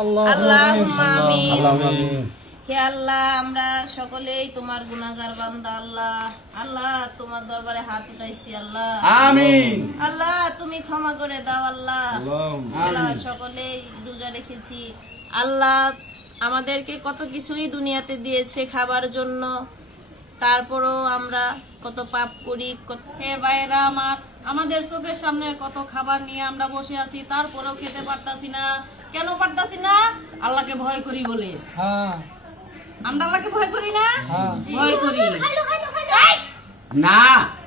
আল্লাহুম্মা আমিন। হে আল্লাহ, আমরা সকলেই তোমার গুনাহগার বান্দা। আল্লাহ আল্লাহ তোমার দরবারে হাত উঠাইছি। আল্লাহ আমিন। আল্লাহ তুমি ক্ষমা করে দাও। আল্লাহ আল্লাহ সকলেই রোজা রেখেছি। আল্লাহ আমাদেরকে কত কিছুই দুনিয়াতে দিয়েছে খাবার জন্য, তারপরও আমরা কত পাপ করি। হে ভাইরা আমার, আমাদের চোখের সামনে কত খাবার নিয়ে আমরা বসে আছি, তারপরেও খেতে পারতাছি না। কেন পারতাছি না? আল্লাহকে ভয় করি বলে। আমরা আল্লাহকে ভয় করি না? ভয় করি না,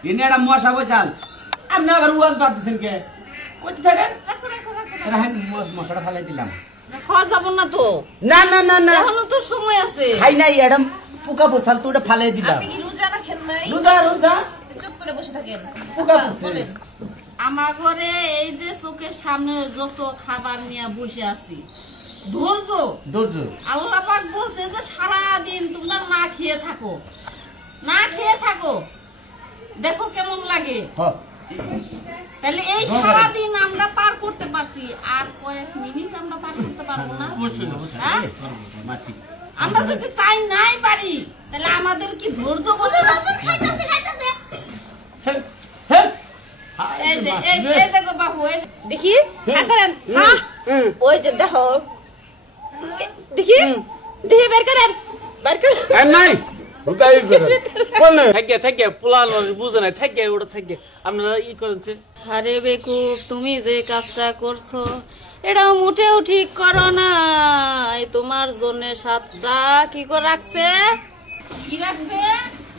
এনে একটা মশা বইছাল। আপনি আবার ওয়াজ ভাবতেছেন কে? কইতে থাকেন। রাহেন, মশাটা ফালাই দিলাম। খাওয়া যাব না তো? না না না না, এখনো তো সময় আছে। খাই নাই, এরকম পোকা পড়ছাল তো ওটা ফালাই দিলাম। আপনি কি রোজা রাখেন নাই? রোজা রোজা চুপ করে বসে থাকেন। পোকা পড়ছে। বলেন। আমার ঘরে এই যে চোখের সামনে যত খাবার নিয়ে বসে আছি, ধৈর্য ধৈর্য। আল্লাহ পাক বলছে যে সারাদিন তোমরা না খেয়ে থাকো, না খেয়ে থাকো, দেখো কেমন লাগে। তাহলে এই সারাদিন আমরা পার করতে পারছি, আর কয়েক মিনিট আমরা পার করতে পারবো না? হ্যাঁ? আমরা যদি তাই নাই পারি, তাহলে আমাদের কি ধৈর্য বলতে এই যে এই দেখো বাবু, এই দেখি হ্যাঁ করেন। হ্যাঁ ওই যে দেখো, দেখি দেখি বের করেন, বের করেন। নাই হুকাই করে বল থাকে থাকে পোলাল বুঝে না, থাকে ওটা থাকে আপনারা ই করেন। আরে বেকুব, তুমি যে কাজটা করছো এটাও মুঠেও ঠিক করো না। তোমার জন্য 7টা কি করে রাখছে, কি রাখছে?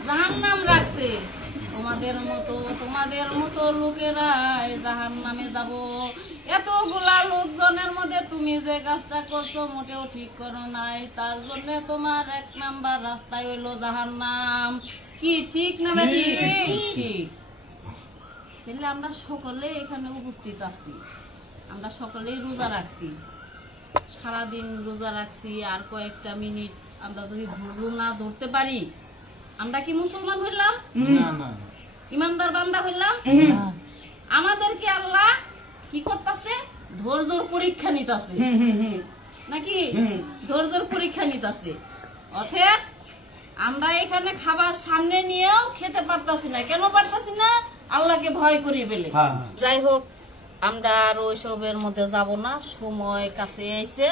জাহান্নাম রাখছে। তোমাদের মতো লোকেরা জাহান্নামে যাব। এতগুলা লোকজনের মধ্যে তুমি যে কাজটা করছো মোটেও ঠিক করো নাই, তার জন্য তোমার 1 নাম্বার রাস্তায় হইলো জাহান্নাম। কি ঠিক না বেটি? ঠিক। তাহলে আমরা সকলে এখানে উপস্থিত আছি, আমরা সকলেই রোজা রাখছি, সারাদিন রোজা রাখছি। আর কয়েকটা মিনিট আমরা যদি ধৈর্য না ধরতে পারি, আমরা কি মুসলমান হইলাম? ইমানদার বান্দা হইলাম? আমাদেরকে আল্লাহ কি করতেছে? ধৈর্যের পরীক্ষা নিতেছে নাকি? ধৈর্যের পরীক্ষা নিতেছে। অর্থাৎ আমরা এখানে খাবার সামনে নিয়েও খেতে পারতাছি না। কেন পারতাছি না? আল্লাহকে ভয় করি বলে। যাই হোক, আমরা আর ওইসবের মধ্যে যাব না, সময় কাছে আইছে।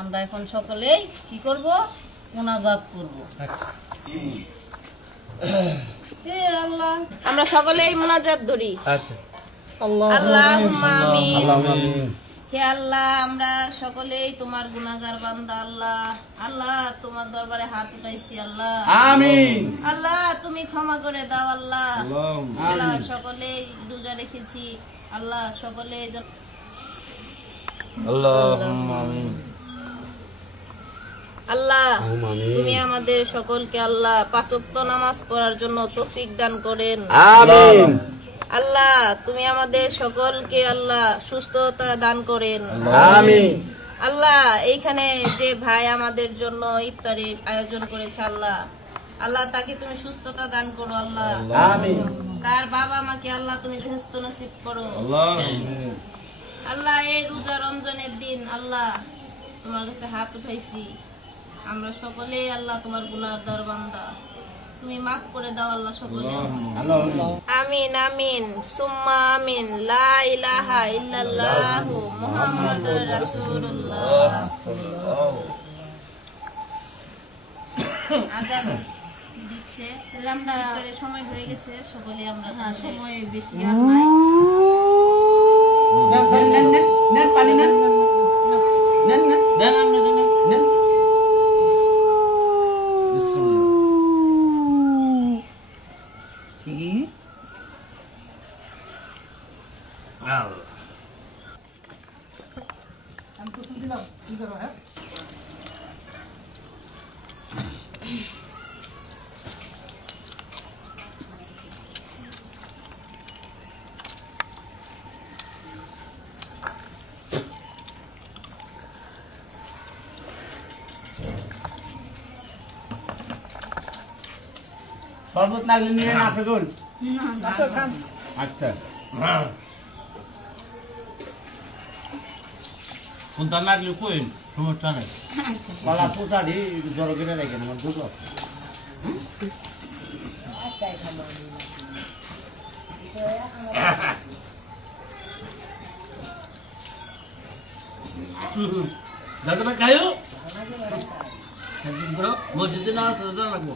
আমরা এখন সকলেই কি করব? মুনাজাত করব। হে আল্লাহ, আমরা সকলেই মুনাজাত ধরি। আচ্ছা, আল্লাহুম্মা আমিন। হে আল্লাহ, আমরা সকলেই তোমার গুনাহগার বান্দা। আল্লাহ আল্লাহ তোমার দরবারে হাত উঠাইছি। আল্লাহ আমিন। আল্লাহ তুমি ক্ষমা করে দাও। আল্লাহ আল্লাহ সকলেই রোজা রেখেছি। আল্লাহ সকলেই আল্লাহুম্মা আমিন। আল্লাহ তুমি আমাদের সকলকে আল্লাহ 5 ওয়াক্ত নামাজ পড়ার জন্য তৌফিক দান করেন। আমিন। আল্লাহ তুমি আমাদের সকলকে আল্লাহ সুস্থতা দান করেন। আমিন। আল্লাহ এইখানে যে ভাই আমাদের জন্য ইফতারি আয়োজন করেছে, আল্লাহ আল্লাহ তাকে তুমি সুস্থতা দান করো। আল্লাহ আমিন। তার বাবা মাকে আল্লাহ তুমি বেহেশত নসিব করো। আল্লাহ এই রোজা রমজানের দিন আল্লাহ তোমার কাছে হাত উঠাইছি, আমরা সকলে আল্লাহ তোমার গুনাহগার বান্দা, তুমি মাফ করে দাও আল্লাহ সকলে। আমিন আমিন সুম্মা আমিন। লা ইলাহা ইল্লাল্লাহু মুহাম্মাদুর রাসূলুল্লাহ। আগান দিচ্ছে, তাহলে আমরা ইফতারের সময় হয়ে গেছে, সকলে আমরা সময় বেশি আর নাই। নেন পানি নেন, নেন নেন দেন আপনি দেন। নেন। শরবত লাগলে নিয়ে না থাকুন। আচ্ছা, কোনটা লাগলে কইন সমস্যা নাই কলা পোতাটি জড়ো করে রাখেন আমার দুটো আছে দাদা ভাই খাইও একদিন করো মসজিদে না লাগবো